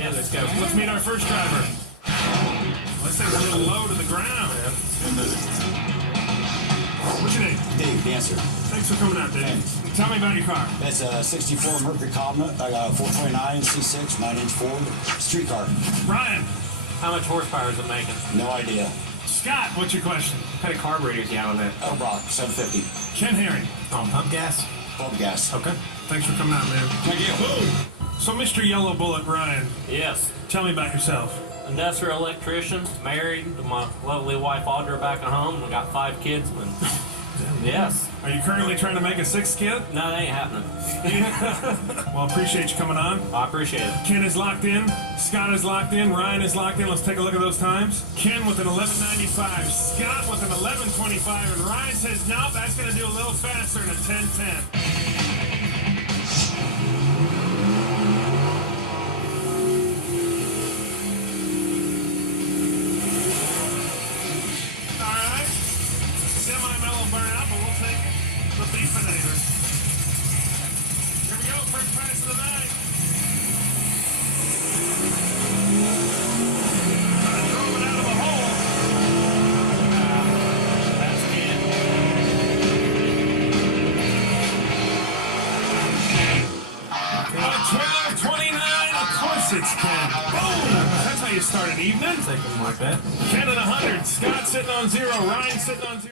Yeah, let's go. Let's meet our first driver. Let's take a little low to the ground. What's your name? Dave, the answer. Thanks for coming out, Dave. Thanks. Tell me about your car. It's a 64 Mercury Comet, 429 C6, 9-inch Ford, street car. Ryan. How much horsepower is it making? No idea. Scott, what's your question? What kind of carburetors you have on that? Elbrock, 750. Ken Herring. On pump gas? Pump gas. Okay. Thanks for coming out, man. Thank you. Boom. So, Mr. Yellow Bullet Ryan, Yes. tell me about yourself. Industrial electrician, married to my lovely wife Audra back at home. We got 5 kids. And yes. Are you currently trying to make a 6th kid? No, that ain't happening. Well, appreciate you coming on. I appreciate it. Ken is locked in. Scott is locked in. Ryan is locked in. Let's take a look at those times. Ken with an 11:95. Scott with an 11:25. And Ryan says, no, that's going to do a little faster than a 10:10. All right. Semi-mellow burnout, but we'll take it. The Beefinator. Here we go. First pass of the night. I drove it out of a hole. That's it. 12:29. Of course it's Ken. Boom. That's how you start an evening. Something like that. Ken at 100. Scott sitting on 0. Ryan sitting on 0.